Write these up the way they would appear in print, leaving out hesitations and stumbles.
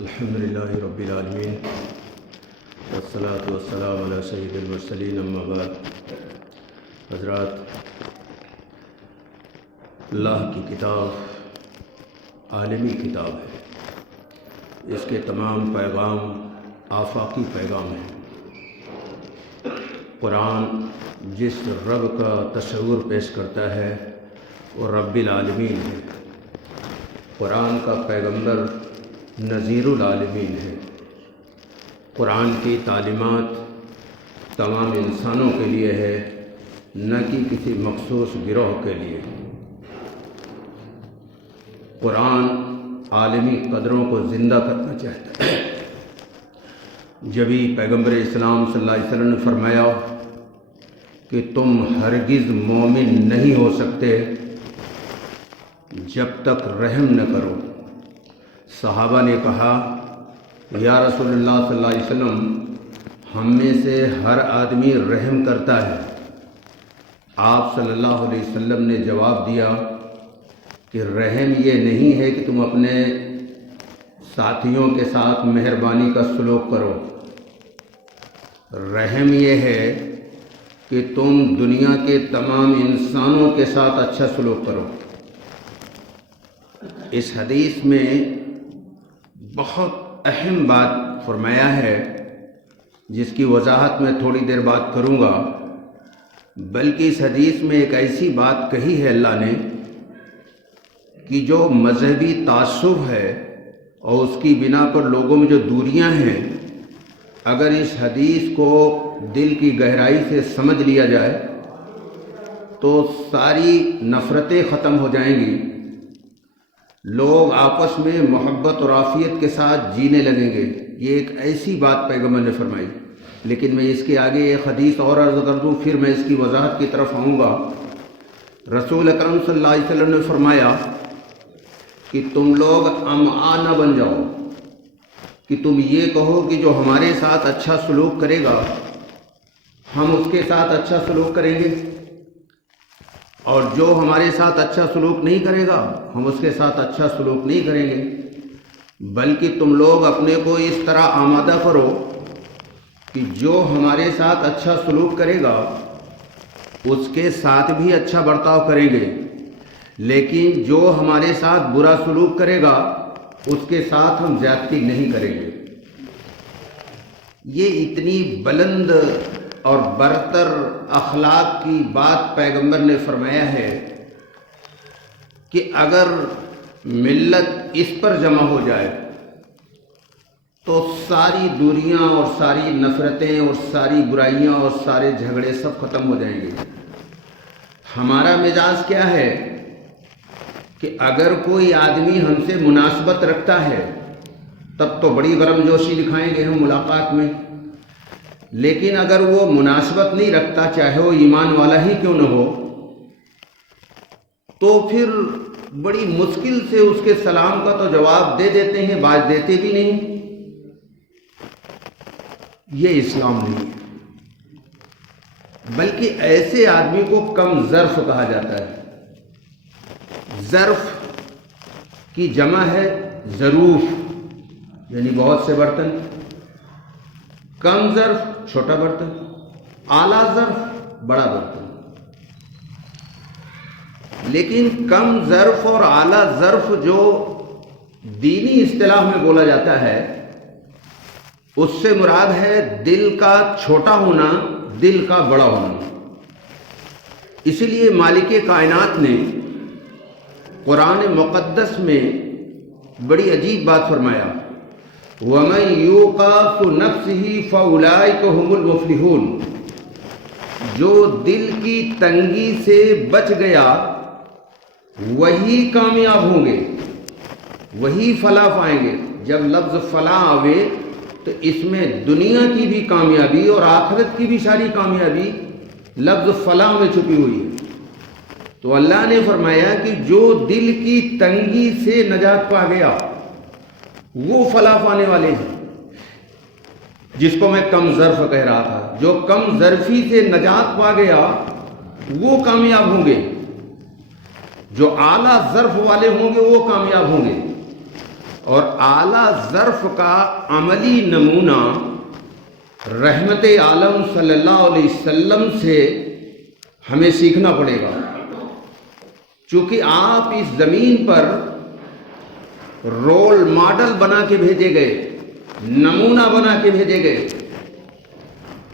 الحمدللہ رب العالمین والصلاة والسلام علی سید المرسلین اما بعد۔ حضرات، اللہ کی کتاب عالمی کتاب ہے۔ اس کے تمام پیغام آفاقی پیغام ہیں۔ قرآن جس رب کا تصور پیش کرتا ہے وہ رب العالمین ہے۔ قرآن کا پیغمبر نذیر العالمین ہے۔ قرآن کی تعلیمات تمام انسانوں کے لیے ہے، نہ کہ کسی مخصوص گروہ کے لیے۔ قرآن عالمی قدروں کو زندہ کرنا چاہتا ہے۔ جبھی پیغمبر اسلام صلی اللہ علیہ وسلم نے فرمایا کہ تم ہرگز مومن نہیں ہو سکتے جب تک رحم نہ کرو۔ صحابہ نے کہا، یا رسول اللہ صلی اللہ علیہ وسلم، ہم میں سے ہر آدمی رحم کرتا ہے۔ آپ صلی اللہ علیہ وسلم نے جواب دیا کہ رحم یہ نہیں ہے کہ تم اپنے ساتھیوں کے ساتھ مہربانی کا سلوک کرو، رحم یہ ہے کہ تم دنیا کے تمام انسانوں کے ساتھ اچھا سلوک کرو۔ اس حدیث میں بہت اہم بات فرمایا ہے، جس کی وضاحت میں تھوڑی دیر بعد کروں گا۔ بلکہ اس حدیث میں ایک ایسی بات کہی ہے اللہ نے کہ جو مذہبی تعصب ہے اور اس کی بنا پر لوگوں میں جو دوریاں ہیں، اگر اس حدیث کو دل کی گہرائی سے سمجھ لیا جائے تو ساری نفرتیں ختم ہو جائیں گی، لوگ آپس میں محبت اور عافیت کے ساتھ جینے لگیں گے۔ یہ ایک ایسی بات پیغمبر نے فرمائی۔ لیکن میں اس کے آگے ایک حدیث اور عرض کر دوں، پھر میں اس کی وضاحت کی طرف آؤں گا۔ رسول اکرم صلی اللہ علیہ وسلم نے فرمایا کہ تم لوگ امعاء نہ بن جاؤ، کہ تم یہ کہو کہ جو ہمارے ساتھ اچھا سلوک کرے گا ہم اس کے ساتھ اچھا سلوک کریں گے، اور جو ہمارے ساتھ اچھا سلوک نہیں کرے گا ہم اس کے ساتھ اچھا سلوک نہیں کریں گے۔ بلکہ تم لوگ اپنے کو اس طرح آمادہ کرو کہ جو ہمارے ساتھ اچھا سلوک کرے گا اس کے ساتھ بھی اچھا برتاؤ کریں گے، لیکن جو ہمارے ساتھ برا سلوک کرے گا اس کے ساتھ ہم زیادتی نہیں کریں گے۔ یہ اتنی بلند اور برتر اخلاق کی بات پیغمبر نے فرمایا ہے کہ اگر ملت اس پر جمع ہو جائے تو ساری دوریاں اور ساری نفرتیں اور ساری برائیاں اور سارے جھگڑے سب ختم ہو جائیں گے۔ ہمارا مزاج کیا ہے کہ اگر کوئی آدمی ہم سے مناسبت رکھتا ہے تب تو بڑی گرم جوشی دکھائیں گے ہم ملاقات میں، لیکن اگر وہ مناسبت نہیں رکھتا، چاہے وہ ایمان والا ہی کیوں نہ ہو، تو پھر بڑی مشکل سے اس کے سلام کا تو جواب دے دیتے ہیں، بعض دیتے بھی نہیں۔ یہ اسلام نہیں ہے، بلکہ ایسے آدمی کو کم ظرف کہا جاتا ہے۔ ظرف کی جمع ہے ظروف، یعنی بہت سے برتن۔ کم ظرف چھوٹا برتن، اعلیٰ ظرف بڑا برتن۔ لیکن کم ظرف اور اعلیٰ ظرف جو دینی اصطلاح میں بولا جاتا ہے، اس سے مراد ہے دل کا چھوٹا ہونا، دل کا بڑا ہونا۔ اسی لیے مالک کائنات نے قرآن مقدس میں بڑی عجیب بات فرمایا، وَمَن يُوقَ نَفْسَهُ فَأُولَٰئِكَ هُمُ الْمُفْلِحُونَ۔ جو دل کی تنگی سے بچ گیا وہی کامیاب ہوں گے، وہی فلاح پائیں گے۔ جب لفظ فلاح آوے تو اس میں دنیا کی بھی کامیابی اور آخرت کی بھی ساری کامیابی لفظ فلاح میں چھپی ہوئی ہے۔ تو اللہ نے فرمایا کہ جو دل کی تنگی سے نجات پا گیا وہ فلاح پانے والے ہیں، جس کو میں کم ظرف کہہ رہا تھا۔ جو کم ظرفی سے نجات پا گیا وہ کامیاب ہوں گے، جو اعلیٰ ظرف والے ہوں گے وہ کامیاب ہوں گے۔ اور اعلیٰ ظرف کا عملی نمونہ رحمت عالم صلی اللہ علیہ وسلم سے ہمیں سیکھنا پڑے گا، چونکہ آپ اس زمین پر رول ماڈل بنا کے بھیجے گئے، نمونہ بنا کے بھیجے گئے۔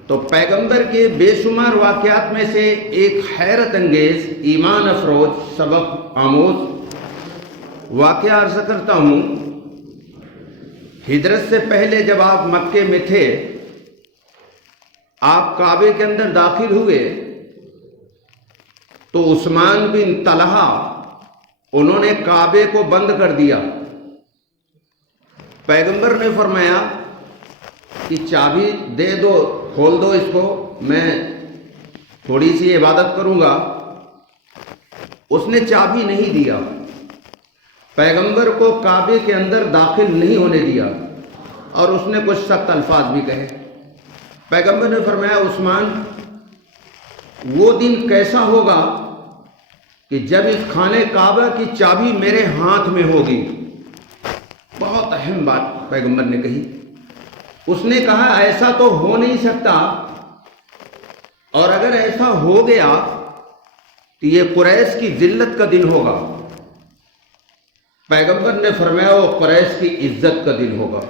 تو پیغمبر کے بے شمار واقعات میں سے ایک حیرت انگیز، ایمان افروز، سبق آموز واقعہ عرض کرتا ہوں۔ ہجرت سے پہلے جب آپ مکے میں تھے، آپ کعبے کے اندر داخل ہوئے تو عثمان بن طلحہ انہوں نے کعبے کو بند کر دیا۔ پیغمبر نے فرمایا کہ چابی دے دو، کھول دو اس کو، میں تھوڑی سی عبادت کروں گا۔ اس نے چابی نہیں دیا، پیغمبر کو کعبے کے اندر داخل نہیں ہونے دیا، اور اس نے کچھ سخت الفاظ بھی کہے۔ پیغمبر نے فرمایا عثمان، وہ دن کیسا ہوگا کہ جب اس خانہ کعبہ کی چابی میرے ہاتھ میں ہوگی۔ بہت اہم بات پیغمبر نے کہی۔ اس نے کہا ایسا تو ہو نہیں سکتا، اور اگر ایسا ہو گیا تو یہ قریش کی ذلت کا دن ہوگا۔ پیغمبر نے فرمایا وہ قریش کی عزت کا دن ہوگا۔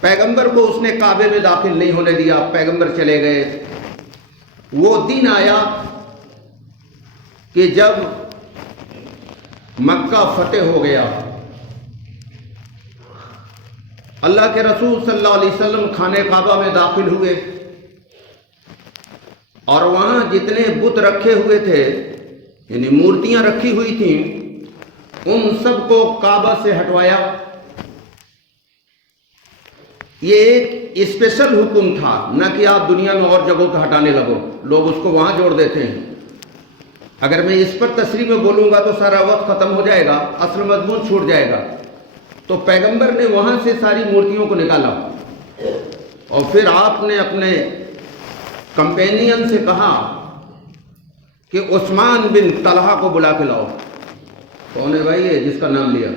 پیغمبر کو اس نے کعبے میں داخل نہیں ہونے دیا، پیغمبر چلے گئے۔ وہ دن آیا کہ جب مکہ فتح ہو گیا، اللہ کے رسول صلی اللہ علیہ وسلم خانہ کعبہ میں داخل ہوئے، اور وہاں جتنے بت رکھے ہوئے تھے، یعنی مورتیاں رکھی ہوئی تھیں، ان سب کو کعبہ سے ہٹوایا۔ یہ ایک اسپیشل حکم تھا، نہ کہ آپ دنیا میں اور جگہوں کو ہٹانے لگو، لوگ اس کو وہاں جوڑ دیتے ہیں۔ اگر میں اس پر تشریح میں بولوں گا تو سارا وقت ختم ہو جائے گا، اصل مضمون چھوٹ جائے گا۔ تو پیغمبر نے وہاں سے ساری مورتیوں کو نکالا، اور پھر آپ نے اپنے کمپینین سے کہا کہ عثمان بن طلحہ کو بلا کے لاؤ۔ کون ہے بھائی یہ جس کا نام لیا؟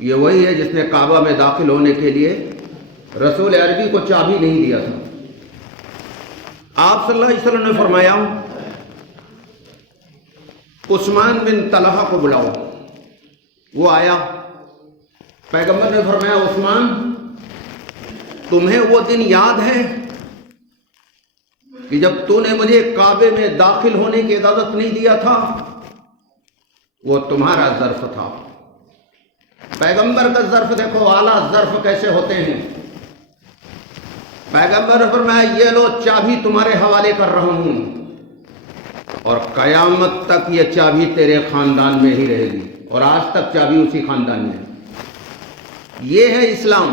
یہ وہی ہے جس نے کعبہ میں داخل ہونے کے لیے رسول عربی کو چابی نہیں دیا تھا۔ آپ صلی اللہ علیہ وسلم نے فرمایا عثمان بن طلحہ کو بلاؤ۔ وہ آیا، پیغمبر نے فرمایا عثمان، تمہیں وہ دن یاد ہے کہ جب تو نے مجھے کعبے میں داخل ہونے کی اجازت نہیں دیا تھا؟ وہ تمہارا ظرف تھا۔ پیغمبر کا ظرف دیکھو، اعلیٰ ظرف کیسے ہوتے ہیں۔ پیغمبر نے فرمایا یہ لو چابی تمہارے حوالے کر رہا ہوں، اور قیامت تک یہ چابی تیرے خاندان میں ہی رہے گی، اور آج تک چابی اسی خاندان میں ہے۔ یہ ہے اسلام،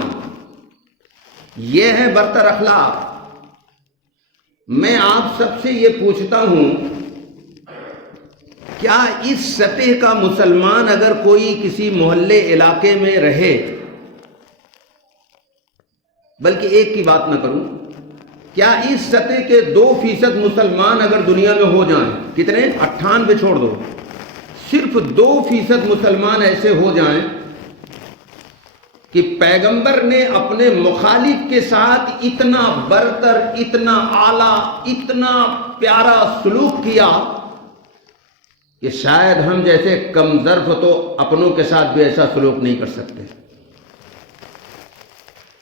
یہ ہے برتر اخلاق۔ میں آپ سب سے یہ پوچھتا ہوں، کیا اس سطح کا مسلمان اگر کوئی کسی محلے علاقے میں رہے، بلکہ ایک کی بات نہ کروں، کیا اس سطح کے 2% مسلمان اگر دنیا میں ہو جائیں، کتنے؟ 98 چھوڑ دو، صرف 2% مسلمان ایسے ہو جائیں کہ پیغمبر نے اپنے مخالف کے ساتھ اتنا برتر، اتنا اعلیٰ، اتنا پیارا سلوک کیا کہ شاید ہم جیسے کم ظرف تو اپنوں کے ساتھ بھی ایسا سلوک نہیں کر سکتے۔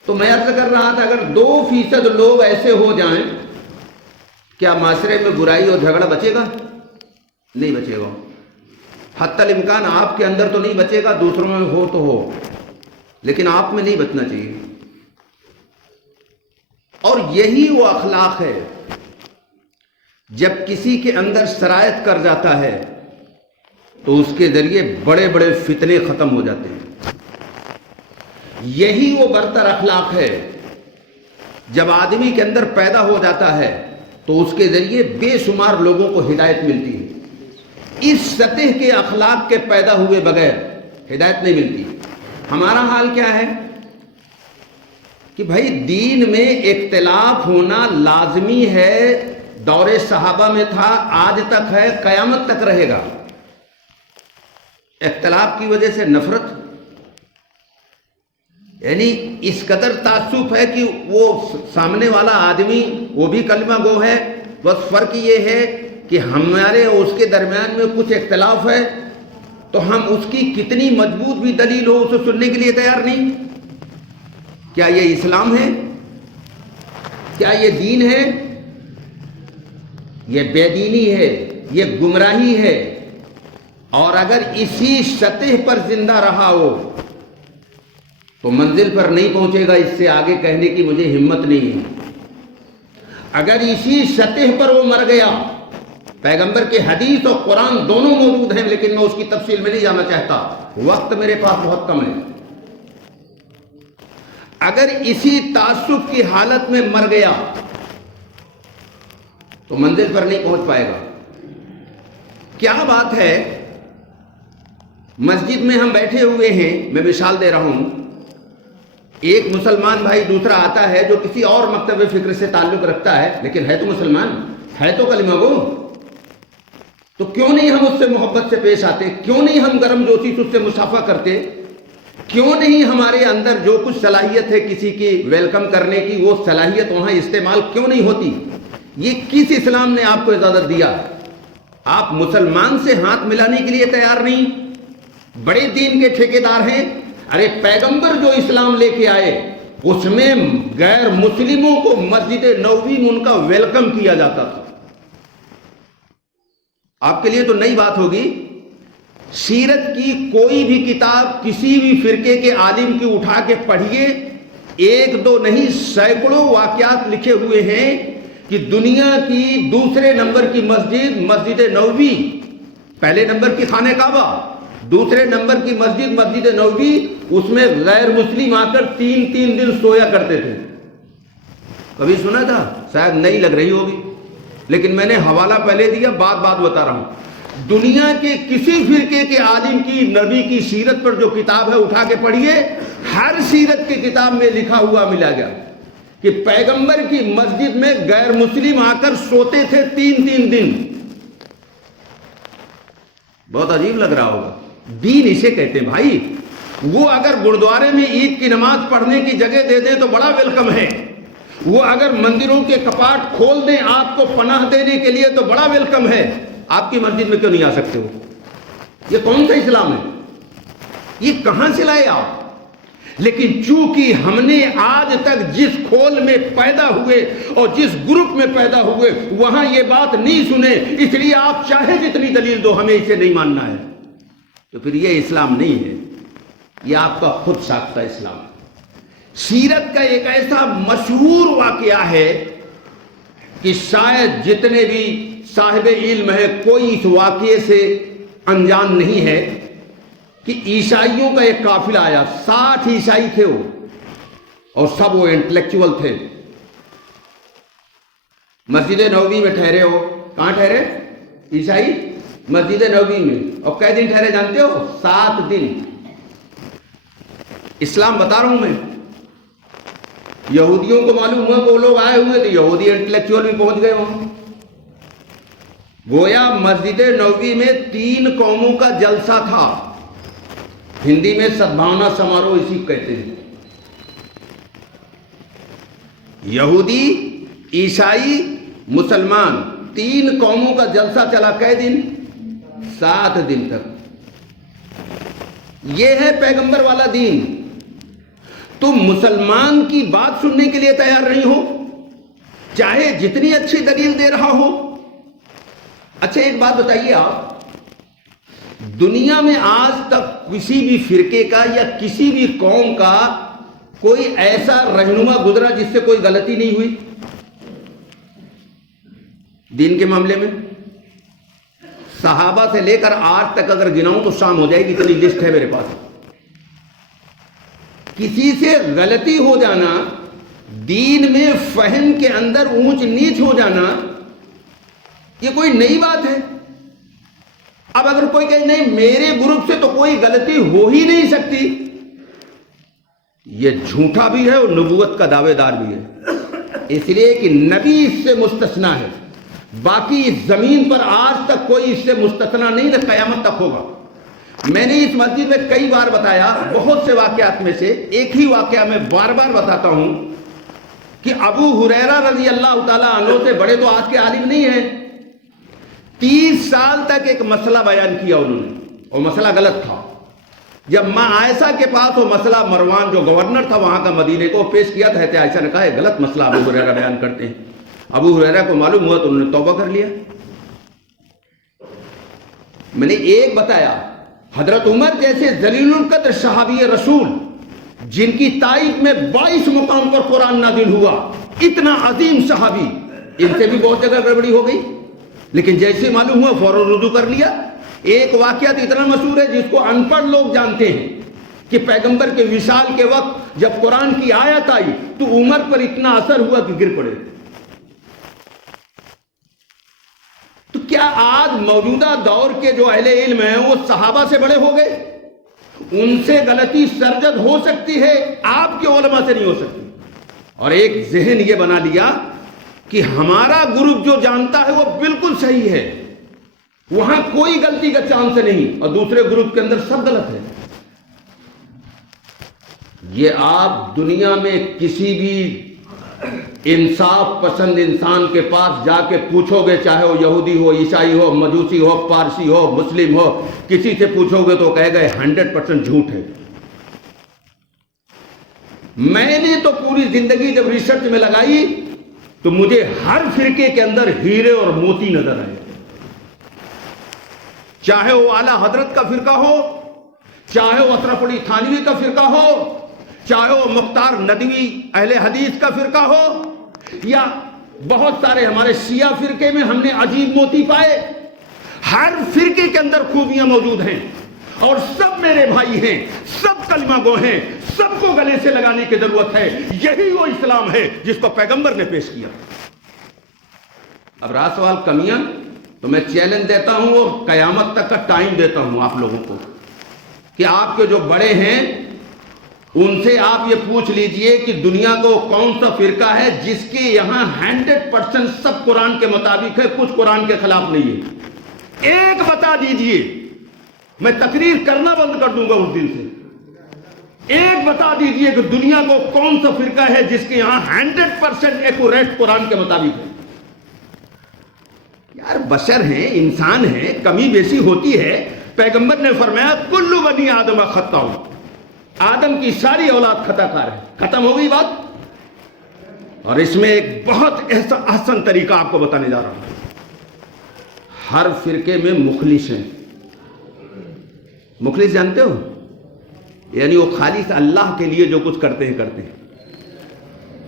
تو میں عرض کر رہا تھا، اگر 2% لوگ ایسے ہو جائیں، کیا معاشرے میں برائی اور جھگڑا بچے گا؟ نہیں بچے گا۔ حتی الامکان آپ کے اندر تو نہیں بچے گا، دوسروں میں ہو تو ہو، لیکن آپ میں نہیں بچنا چاہیے۔ اور یہی وہ اخلاق ہے، جب کسی کے اندر سرایت کر جاتا ہے تو اس کے ذریعے بڑے بڑے فتنے ختم ہو جاتے ہیں۔ یہی وہ برتر اخلاق ہے، جب آدمی کے اندر پیدا ہو جاتا ہے تو اس کے ذریعے بے شمار لوگوں کو ہدایت ملتی ہے۔ اس سطح کے اخلاق کے پیدا ہوئے بغیر ہدایت نہیں ملتی۔ ہمارا حال کیا ہے کہ بھائی دین میں اختلاف ہونا لازمی ہے، دور صحابہ میں تھا، آج تک ہے، قیامت تک رہے گا۔ اختلاف کی وجہ سے نفرت، یعنی اس قدر تعصب ہے کہ وہ سامنے والا آدمی وہ بھی کلمہ گو ہے، بس فرق یہ ہے کہ ہمارے اور اس کے درمیان میں کچھ اختلاف ہے، تو ہم اس کی کتنی مضبوط بھی دلیل ہو اسے سننے کے لیے تیار نہیں۔ کیا یہ اسلام ہے؟ کیا یہ دین ہے؟ یہ بے دینی ہے، یہ گمراہی ہے۔ اور اگر اسی سطح پر زندہ رہا ہو تو منزل پر نہیں پہنچے گا، اس سے آگے کہنے کی مجھے ہمت نہیں ہے۔ اگر اسی سطح پر وہ مر گیا، پیغمبر کے حدیث اور قرآن دونوں موجود ہیں، لیکن میں اس کی تفصیل میں نہیں جانا چاہتا، وقت میرے پاس بہت کم ہے۔ اگر اسی تعصب کی حالت میں مر گیا تو منزل پر نہیں پہنچ پائے گا۔ کیا بات ہے، مسجد میں ہم بیٹھے ہوئے ہیں، میں مثال دے رہا ہوں، ایک مسلمان بھائی دوسرا آتا ہے جو کسی اور مکتب فکر سے تعلق رکھتا ہے، لیکن ہے تو مسلمان، ہے تو کلمہ گو، تو کیوں نہیں ہم اس سے محبت سے پیش آتے؟ کیوں نہیں ہم گرم جوشی سے اس سے مصافحہ کرتے؟ کیوں نہیں ہمارے اندر جو کچھ صلاحیت ہے کسی کی ویلکم کرنے کی، وہ صلاحیت وہاں استعمال کیوں نہیں ہوتی؟ یہ کس اسلام نے آپ کو اجازت دیا؟ آپ مسلمان سے ہاتھ ملانے کے لیے تیار نہیں، بڑے دین کے ٹھیکیدار ہیں۔ ارے پیغمبر جو اسلام لے کے آئے اس میں غیر مسلموں کو مسجد نبوی میں ان کا ویلکم کیا جاتا تھا۔ آپ کے لیے تو نئی بات ہوگی، سیرت کی کوئی بھی کتاب کسی بھی فرقے کے عالم کی اٹھا کے پڑھیے، ایک دو نہیں سینکڑوں واقعات لکھے ہوئے ہیں کہ دنیا کی دوسرے نمبر کی مسجد مسجد نبوی، پہلے نمبر کی خانہ کعبہ، دوسرے نمبر کی مسجد مسجد نبوی، اس میں غیر مسلم آ کر تین دن سویا کرتے تھے۔ کبھی سنا تھا؟ شاید نہیں لگ رہی ہوگی، لیکن میں نے حوالہ پہلے دیا، بات بتا رہا ہوں۔ دنیا کے کسی فرقے کے عالم کی نبی کی سیرت پر جو کتاب ہے اٹھا کے پڑھیے، ہر سیرت کی کتاب میں لکھا ہوا ملا گیا کہ پیغمبر کی مسجد میں غیر مسلم آ کر سوتے تھے تین دن۔ بہت عجیب لگ رہا ہوگا، دین اسے کہتے ہیں بھائی۔ وہ اگر گردوارے میں عید کی نماز پڑھنے کی جگہ دے دیں تو بڑا ویلکم ہے، وہ اگر مندروں کے کپاٹ کھول دیں آپ کو پناہ دینے کے لیے تو بڑا ویلکم ہے۔ آپ کی مسجد میں کیوں نہیں آ سکتے ہو؟ یہ کون سا اسلام ہے؟ یہ کہاں سے لائے آپ؟ لیکن چونکہ ہم نے آج تک جس کھول میں پیدا ہوئے اور جس گروپ میں پیدا ہوئے وہاں یہ بات نہیں سنے، اس لیے آپ چاہے جتنی دلیل دو ہمیں اسے نہیں ماننا ہے، تو پھر یہ اسلام نہیں ہے، یہ آپ کا خود ساختہ اسلام ہے۔ سیرت کا ایک ایسا مشہور واقعہ ہے کہ شاید جتنے بھی صاحب علم ہے کوئی اس واقعے سے انجان نہیں ہے کہ عیسائیوں کا ایک قافلہ آیا، 60 عیسائی تھے وہ، اور سب وہ انٹلیکچوئل تھے۔ مسجد نبوی میں ٹھہرے ہو، کہاں ٹھہرے؟ عیسائی مسجد نبوی میں، اور کئی دن ٹھہرے جانتے ہو؟ 7 دن۔ اسلام بتا رہا ہوں میں، یہودیوں کو معلوم ہوا وہ لوگ آئے ہوئے تو یہودی انٹلیکچوئل بھی پہنچ گئے وہاں۔ گویا مسجد نبوی میں 3 قوموں کا جلسہ تھا، ہندی میں سدبھاونا سماروہ اسی کو کہتے ہیں۔ یہودی، عیسائی، مسلمان، 3 قوموں کا جلسہ چلا، کئی دن؟ 7 دن تک۔ یہ ہے پیغمبر والا دین۔ تم مسلمان کی بات سننے کے لیے تیار نہیں ہو، چاہے جتنی اچھی دلیل دے رہا ہو۔ اچھا ایک بات بتائیے، آپ دنیا میں آج تک کسی بھی فرقے کا یا کسی بھی قوم کا کوئی ایسا رہنما گزرا جس سے کوئی غلطی نہیں ہوئی دین کے معاملے میں؟ صحابہ سے لے کر آج تک اگر گناؤں تو شام ہو جائے گی، اتنی لسٹ ہے میرے پاس۔ کسی سے غلطی ہو جانا، دین میں فہم کے اندر اونچ نیچ ہو جانا، یہ کوئی نئی بات ہے۔ اب اگر کوئی کہے نہیں میرے گروپ سے تو کوئی غلطی ہو ہی نہیں سکتی، یہ جھوٹا بھی ہے اور نبوت کا دعوے دار بھی ہے، اس لیے کہ نبی اس سے مستثنا ہے، باقی اس زمین پر آج تک کوئی اس سے مستثنا نہیں، قیامت تک ہوگا۔ میں نے اس مسجد میں کئی بار بتایا، بہت سے واقعات میں سے ایک ہی واقعہ میں بار بار بتاتا ہوں کہ ابو ہریرہ رضی اللہ تعالیٰ عنہ سے بڑے تو آج کے عالم نہیں ہیں، 30 سال تک ایک مسئلہ بیان کیا انہوں نے، اور مسئلہ غلط تھا۔ جب ماں عائشہ کے پاس وہ مسئلہ مروان جو گورنر تھا وہاں کا مدینے کو پیش کیا تھا، عائشہ نے کہا یہ غلط مسئلہ ابو ہریرہ بیان کرتے ہیں۔ ابو ہریرہ کو معلوم ہوا تو انہوں نے توبہ کر لیا۔ میں نے ایک بتایا، حضرت عمر جیسے ذلیل القدر صحابی رسول جن کی تائید میں 22 مقام پر قرآن نازل ہوا، اتنا عظیم صحابی، ان سے بھی بہت جگہ گڑبڑی ہو گئی، لیکن جیسے معلوم ہوا فوراً رجوع کر لیا۔ ایک واقعہ تو اتنا مشہور ہے جس کو ان پڑھ لوگ جانتے ہیں کہ پیغمبر کے وصال کے وقت جب قرآن کی آیت آئی تو عمر پر اتنا اثر ہوا کہ گر پڑے۔ تو کیا آج موجودہ دور کے جو اہل علم ہیں وہ صحابہ سے بڑے ہو گئے؟ ان سے غلطی سرزد ہو سکتی ہے، آپ کے علماء سے نہیں ہو سکتی۔ اور ایک ذہن یہ بنا لیا کہ ہمارا گروپ جو جانتا ہے وہ بالکل صحیح ہے، وہاں کوئی غلطی کا چانس نہیں، اور دوسرے گروپ کے اندر سب غلط ہے۔ یہ آپ دنیا میں کسی بھی انصاف پسند انسان کے پاس جا کے پوچھو گے، چاہے وہ یہودی ہو، عیسائی ہو، مجوسی ہو، پارسی ہو، مسلم ہو، کسی سے پوچھو گے تو کہے گا 100% جھوٹ ہے۔ میں نے تو پوری زندگی جب ریسرچ میں لگائی تو مجھے ہر فرقے کے اندر ہیرے اور موتی نظر آئے، چاہے وہ اعلیٰ حضرت کا فرقہ ہو، چاہے وہ اشرف علی تھانوی کا فرقہ ہو، چاہے وہ مختار ندوی اہل حدیث کا فرقہ ہو، یا بہت سارے ہمارے شیعہ فرقے میں ہم نے عجیب موتی پائے۔ ہر فرقے کے اندر خوبیاں موجود ہیں، اور سب میرے بھائی ہیں، سب کلمہ گو ہیں، سب کو گلے سے لگانے کی ضرورت ہے۔ یہی وہ اسلام ہے جس کو پیغمبر نے پیش کیا۔ اب رہا سوال کمیاں، تو میں چیلنج دیتا ہوں اور قیامت تک کا ٹائم دیتا ہوں آپ لوگوں کو کہ آپ کے جو بڑے ہیں ان سے آپ یہ پوچھ لیجئے کہ دنیا کو کون سا فرقہ ہے جس کے یہاں 100% سب قرآن کے مطابق ہے، کچھ قرآن کے خلاف نہیں ہے۔ ایک بتا دیجئے، میں تقریر کرنا بند کر دوں گا اس دن سے۔ ایک بتا دیجئے کہ دنیا کو کون سا فرقہ ہے جس کے یہاں 100% ایکوریٹ قرآن کے مطابق ہے۔ یار بشر ہیں، انسان ہیں، کمی بیشی ہوتی ہے۔ پیغمبر نے فرمایا کل بنی آدم خطاء، آدم کی ساری اولاد خطا کار ہے۔ ختم ہو گئی بات۔ اور اس میں ایک بہت احسن طریقہ آپ کو بتانے جا رہا ہوں۔ ہر فرقے میں مخلص ہیں۔ مخلص جانتے ہو؟ یعنی وہ خالص اللہ کے لیے جو کچھ کرتے ہیں کرتے ہیں،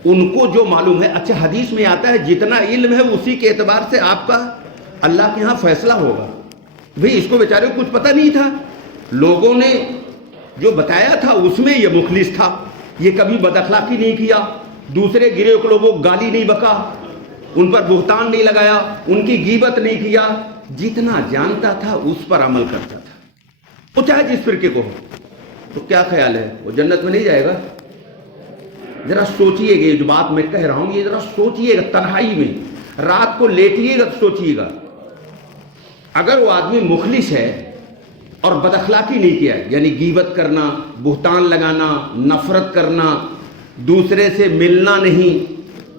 ان کو جو معلوم ہے۔ اچھا حدیث میں آتا ہے جتنا علم ہے اسی کے اعتبار سے آپ کا اللہ کے ہاں فیصلہ ہوگا۔ بھئی اس کو بیچارے کو کچھ پتہ نہیں تھا، لوگوں نے جو بتایا تھا اس میں یہ مخلص تھا، یہ کبھی بد اخلاقی نہیں کیا، دوسرے گروہ کے لوگوں کو گالی نہیں بکا، ان پر بہتان نہیں لگایا، ان کی غیبت نہیں کیا، جتنا جانتا تھا اس پر عمل کرتا تھا، وہ چاہے جس فرقے کو ہو۔ تو کیا خیال ہے وہ جنت میں نہیں جائے گا؟ ذرا سوچئے گا، یہ جو بات میں کہہ رہا ہوں یہ ذرا سوچئے گا، تنہائی میں رات کو لیٹئے گا تو سوچئے گا۔ اگر وہ آدمی مخلص ہے اور بد اخلاقی نہیں کیا، یعنی غیبت کرنا، بہتان لگانا، نفرت کرنا، دوسرے سے ملنا نہیں،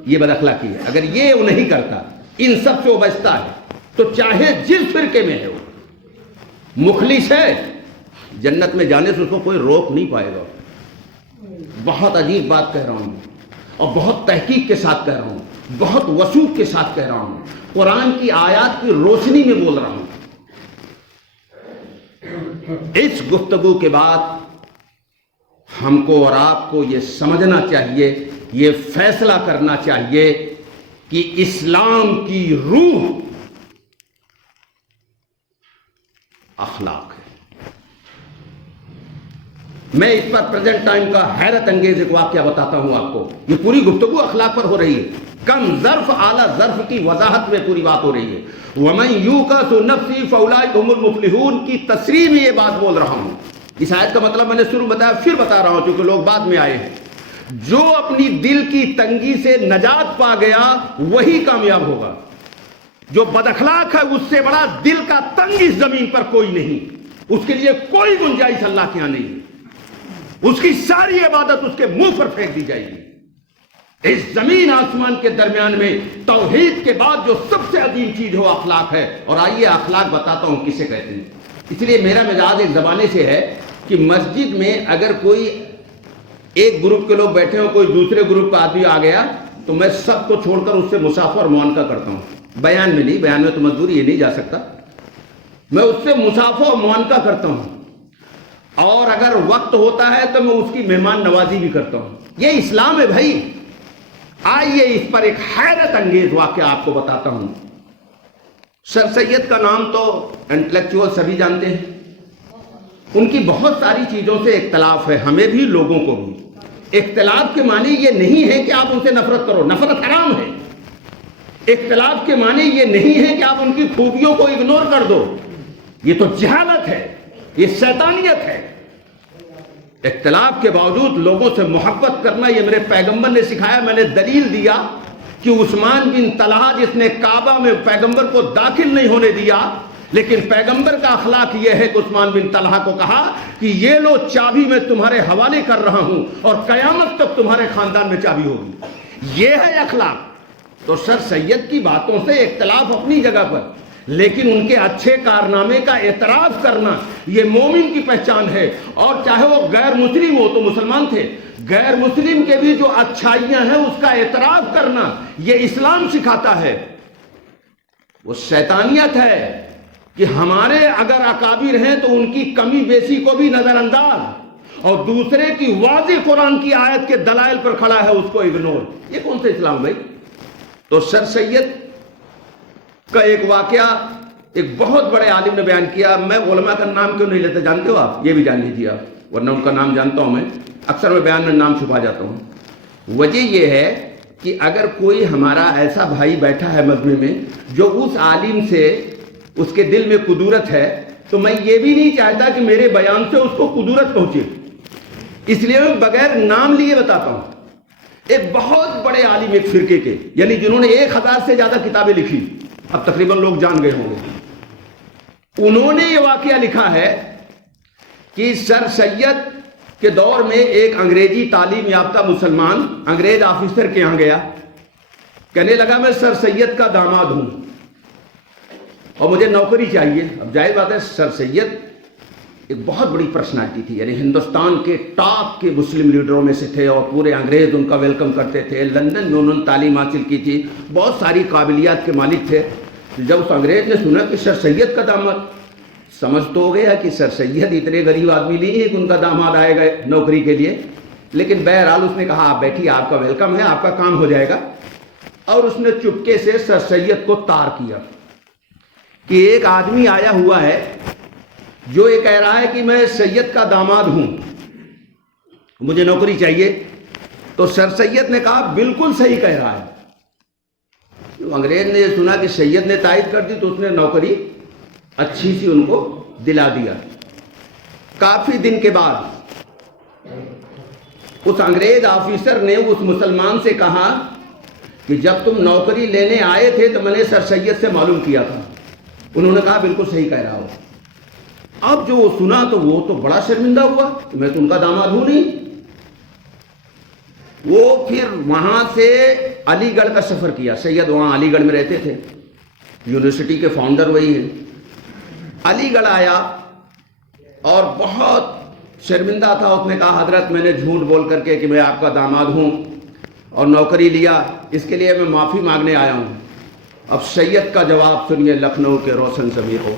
یہ بد اخلاقی ہے، اگر یہ وہ نہیں کرتا، ان سب سے وہ بچتا ہے، تو چاہے جس فرقے میں ہے وہ مخلص ہے، جنت میں جانے سے اس کو کوئی روک نہیں پائے گا۔ بہت عجیب بات کہہ رہا ہوں اور بہت تحقیق کے ساتھ کہہ رہا ہوں، بہت وثوق کے ساتھ کہہ رہا ہوں، قرآن کی آیات کی روشنی میں بول رہا ہوں۔ اس گفتگو کے بعد ہم کو اور آپ کو یہ سمجھنا چاہیے، یہ فیصلہ کرنا چاہیے کہ اسلام کی روح اخلاق ہے۔ میں اس پر پریزنٹ ٹائم کا حیرت انگیز ایک واقعہ بتاتا ہوں آپ کو۔ یہ پوری گفتگو اخلاق پر ہو رہی ہے، کم ظرف اعلیٰ ظرف کی وضاحت میں پوری بات ہو رہی ہے۔ وَمَن يُوقَ نَفْسِهُ فَأُولَٰئِكَ هُمُ الْمُفْلِحُونَ کی تصریح میں یہ بات بول رہا ہوں۔ اس آیت کا مطلب میں نے شروع بتایا، پھر بتا رہا ہوں چونکہ لوگ بعد میں آئے ہیں۔ جو اپنی دل کی تنگی سے نجات پا گیا وہی کامیاب ہوگا۔ جو بد اخلاق ہے اس سے بڑا دل کا تنگ اس زمین پر کوئی نہیں۔ اس کے لیے کوئی گنجائش اللہ کے یہاں نہیں ہے، اس کی ساری عبادت اس کے منہ پر پھینک دی جائے گی۔ اس زمین آسمان کے درمیان میں توحید کے بعد جو سب سے عظیم چیز ہو اخلاق ہے، اور آئیے اخلاق بتاتا ہوں کسے کہتے ہیں۔ اس لیے میرا مزاج ایک زمانے سے ہے کہ مسجد میں اگر کوئی ایک گروپ کے لوگ بیٹھے ہوں، کوئی دوسرے گروپ کا آدمی آ گیا تو میں سب کو چھوڑ کر اس سے مصافحہ اور معانقہ کرتا ہوں۔ بیان میں نہیں، بیان میں تو مجبوری یہ نہیں جا سکتا، میں اس سے مصافحہ اور معانقہ کرتا ہوں، اور اگر وقت ہوتا ہے تو میں اس کی مہمان نوازی بھی کرتا ہوں۔ یہ اسلام ہے بھائی۔ آئیے اس پر ایک حیرت انگیز واقعہ آپ کو بتاتا ہوں۔ سر سید کا نام تو انٹلیکچوئل سبھی جانتے ہیں، ان کی بہت ساری چیزوں سے اختلاف ہے، ہمیں بھی لوگوں کو بھی۔ اختلاف کے معنی یہ نہیں ہے کہ آپ ان سے نفرت کرو، نفرت حرام ہے۔ اختلاف کے معنی یہ نہیں ہے کہ آپ ان کی خوبیوں کو اگنور کر دو، یہ تو جہالت ہے، یہ شیطانیت ہے۔ اختلاف کے باوجود لوگوں سے محبت کرنا یہ میرے پیغمبر نے سکھایا۔ میں نے دلیل دیا کہ عثمان بن طلحہ جس نے کعبہ میں پیغمبر کو داخل نہیں ہونے دیا، لیکن پیغمبر کا اخلاق یہ ہے کہ عثمان بن طلحہ کو کہا کہ یہ لو چابی میں تمہارے حوالے کر رہا ہوں اور قیامت تک تمہارے خاندان میں چابی ہوگی۔ یہ ہے اخلاق۔ تو سر سید کی باتوں سے اختلاف اپنی جگہ پر، لیکن ان کے اچھے کارنامے کا اعتراف کرنا یہ مومن کی پہچان ہے۔ اور چاہے وہ غیر مسلم ہو، تو مسلمان تھے، غیر مسلم کے بھی جو اچھائیاں ہیں اس کا اعتراف کرنا یہ اسلام سکھاتا ہے۔ وہ شیطانیت ہے کہ ہمارے اگر اکابر ہیں تو ان کی کمی بیسی کو بھی نظر انداز، اور دوسرے کی واضح قرآن کی آیت کے دلائل پر کھڑا ہے اس کو اگنور۔ یہ کون سا اسلام بھائی؟ تو سر سید کا ایک واقعہ ایک بہت بڑے عالم نے بیان کیا۔ میں علماء کا نام کیوں نہیں لیتا جانتے ہو آپ؟ یہ بھی جان لیجیے آپ، ورنہ ان کا نام جانتا ہوں میں، اکثر میں بیان میں نام چھپا جاتا ہوں۔ وجہ یہ ہے کہ اگر کوئی ہمارا ایسا بھائی بیٹھا ہے مجمع میں جو اس عالم سے اس کے دل میں قدورت ہے، تو میں یہ بھی نہیں چاہتا کہ میرے بیان سے اس کو قدورت پہنچے، اس لیے میں بغیر نام لیے بتاتا ہوں۔ ایک بہت بڑے عالم ایک فرقے کے، یعنی جنہوں نے 1000 سے زیادہ کتابیں لکھی، اب تقریباً لوگ جان گئے ہوں گے، انہوں نے یہ واقعہ لکھا ہے کہ سر سید کے دور میں ایک انگریزی تعلیم یافتہ مسلمان انگریز آفیسر کے یہاں گیا، کہنے لگا میں سر سید کا داماد ہوں اور مجھے نوکری چاہیے۔ اب ظاہر بات ہے سر سید ایک بہت بڑی پرسنالٹی تھی، یعنی ہندوستان کے ٹاپ کے مسلم لیڈروں میں سے تھے، اور پورے انگریز ان کا ویلکم کرتے تھے۔ لندن میں انہوں نے تعلیم حاصل کی تھی، بہت ساری قابلیات کے مالک تھے۔ جب اس انگریز نے سنا کہ سر سید کا داماد، سمجھ تو ہو گیا کہ سر سید اتنے غریب آدمی نہیں ہے کہ ان کا داماد آئے گا نوکری کے لیے، لیکن بہرحال اس نے کہا آپ بیٹھیے، آپ کا ویلکم ہے، آپ کا کام ہو جائے گا۔ اور اس نے چپکے سے سر سید کو تار کیا کہ ایک آدمی آیا ہوا ہے جو یہ کہہ رہا ہے کہ میں سید کا داماد ہوں، مجھے نوکری چاہیے۔ تو سر سید نے کہا بالکل صحیح کہہ رہا ہے۔ انگریز نے یہ سنا کہ سید نے تائید کر دی تو اس نے نوکری اچھی سی ان کو دلا دیا۔ کافی دن کے بعد اس انگریز آفیسر نے اس مسلمان سے کہا کہ جب تم نوکری لینے آئے تھے تو میں نے سر سید سے معلوم کیا تھا۔ انہوں نے کہا بالکل صحیح کہہ رہا ہو۔ اب جو وہ سنا تو وہ تو بڑا شرمندہ ہوا کہ میں تو ان کا داماد ہوں نہیں۔ وہ پھر وہاں سے علی گڑھ کا سفر کیا، سید وہاں علی گڑھ میں رہتے تھے، یونیورسٹی کے فاؤنڈر وہی ہیں۔ علی گڑھ آیا اور بہت شرمندہ تھا، اس نے کہا حضرت میں نے جھوٹ بول کر کے کہ میں آپ کا داماد ہوں اور نوکری لیا، اس کے لیے میں معافی مانگنے آیا ہوں۔ اب سید کا جواب سنیے، لکھنؤ کے روشن ضمیر ہو،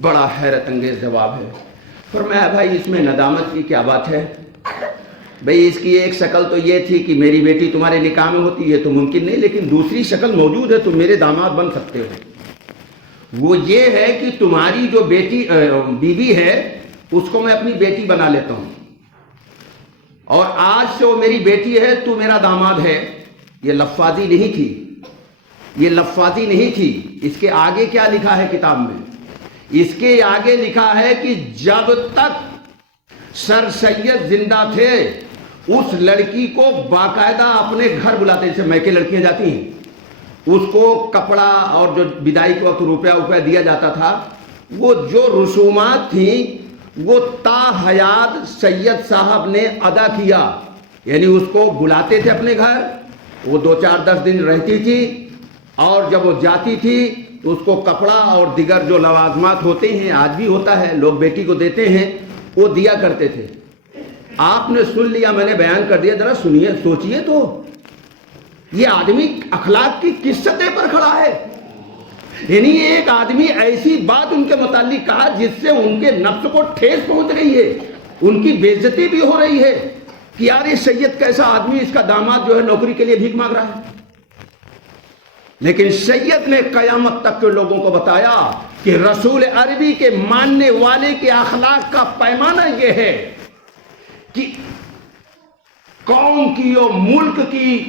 بڑا حیرت انگیز جواب ہے۔ فرمایا بھائی اس میں ندامت کی کیا بات ہے؟ بھئی اس کی ایک شکل تو یہ تھی کہ میری بیٹی تمہارے نکاح میں ہوتی، یہ تو ممکن نہیں، لیکن دوسری شکل موجود ہے، تم میرے داماد بن سکتے ہو۔ وہ یہ ہے کہ تمہاری جو بیوی ہے اس کو میں اپنی بیٹی بنا لیتا ہوں، اور آج سے وہ میری بیٹی ہے، تو میرا داماد ہے۔ یہ لفاظی نہیں تھی، یہ لفاظی نہیں تھی۔ اس کے آگے کیا لکھا ہے کتاب میں؟ اس کے آگے لکھا ہے کہ جب تک سر سید زندہ تھے اس لڑکی کو باقاعدہ اپنے گھر بلاتے، جیسے میکے لڑکیاں جاتی ہیں، اس کو کپڑا اور جو بدائی کے وقت روپیہ دیا جاتا تھا، وہ جو رسومات تھیں وہ تا حیات سید صاحب نے ادا کیا. یعنی اس کو بلاتے تھے اپنے گھر, وہ 2-4-10 دن رہتی تھی, اور جب وہ جاتی تھی تو اس کو کپڑا اور دیگر جو لوازمات ہوتے ہیں, آج بھی ہوتا ہے, لوگ بیٹی کو دیتے ہیں, وہ دیا کرتے تھے. آپ نے سن لیا, میں نے بیان کر دیا, ذرا سنیے, سوچئے تو یہ آدمی اخلاق کی کس سطح پر کھڑا ہے. یعنی ایک آدمی ایسی بات ان کے متعلق کہا جس سے ان کے نفس کو ٹھیس پہنچ رہی ہے, ان کی بے عزتی بھی ہو رہی ہے کہ یار یہ سید کیسا آدمی, اس کا داماد جو ہے نوکری کے لیے بھیک مانگ رہا ہے. لیکن سید نے قیامت تک کے لوگوں کو بتایا کہ رسول عربی کے ماننے والے کے اخلاق کا پیمانہ یہ ہے کہ قوم کی اور ملک کی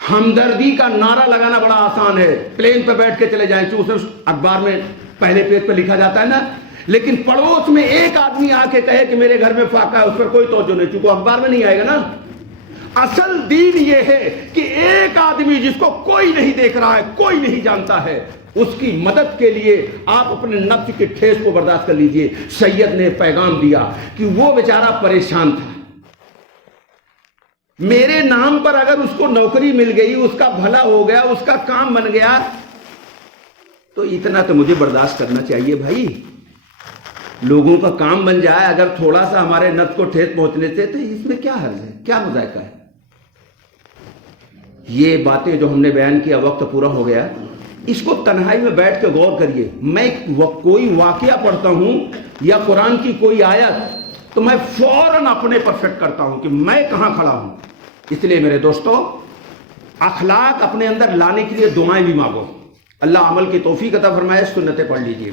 ہمدردی کا نعرہ لگانا بڑا آسان ہے. پلین پہ بیٹھ کے چلے جائیں, چونکہ اخبار میں پہلے پیج پہ لکھا جاتا ہے نا, لیکن پڑوس میں ایک آدمی آ کے کہے کہ میرے گھر میں فاقہ ہے, اس پر کوئی توجہ نہیں, چونکہ اخبار میں نہیں آئے گا نا. اصل دین یہ ہے کہ ایک آدمی جس کو کوئی نہیں دیکھ رہا ہے, کوئی نہیں جانتا ہے, اس کی مدد کے لیے آپ اپنے نفس کی ٹھیس کو برداشت کر لیجئے. سید نے پیغام دیا کہ وہ بیچارہ پریشان تھا, میرے نام پر اگر اس کو نوکری مل گئی, اس کا بھلا ہو گیا, اس کا کام بن گیا, تو اتنا تو مجھے برداشت کرنا چاہیے بھائی. لوگوں کا کام بن جائے اگر تھوڑا سا ہمارے نفس کو ٹھیس پہنچنے سے, تو اس میں کیا حرج ہے, کیا مذائقہ ہے. یہ باتیں جو ہم نے بیان کیا, وقت پورا ہو گیا, اس کو تنہائی میں بیٹھ کے غور کریے. میں کوئی واقعہ پڑھتا ہوں یا قرآن کی کوئی آیت, تو میں فوراً اپنے پر فٹ کرتا ہوں کہ میں کہاں کھڑا ہوں. اس لیے میرے دوستو, اخلاق اپنے اندر لانے کے لیے دعائیں بھی مانگو. اللہ عمل کی توفیق عطا فرمائے. سنتیں پڑھ لیجیے.